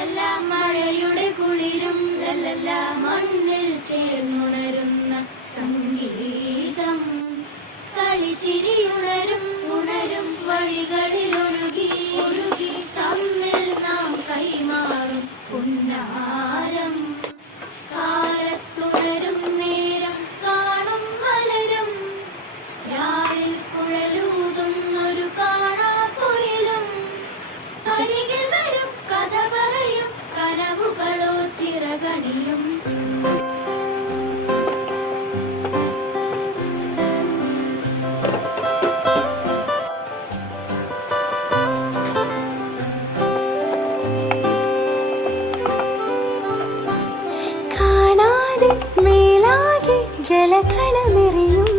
മഴയുടെ കുളിരും ലല്ലല്ല മണ്ണിൽ ചേർന്നുണരുന്ന സംഗീതം കളിച്ചിരിയുണരും ഉണരും വഴികളിൽ ഒഴുകി ഒഴുകി തമ്മിൽ നാം കൈമാറും പുന്നാരം കാലത്തുണരും നേരം കാണും മലരും രാവിൽ കുഴലൂതുന്നൊരു കാണാക്കുയിലും അരികിൽ വരും കഥ പറയും കനവുകളോ ചിറകണിയും കാണാതെ മേലാകെ ജലകണമെറിയും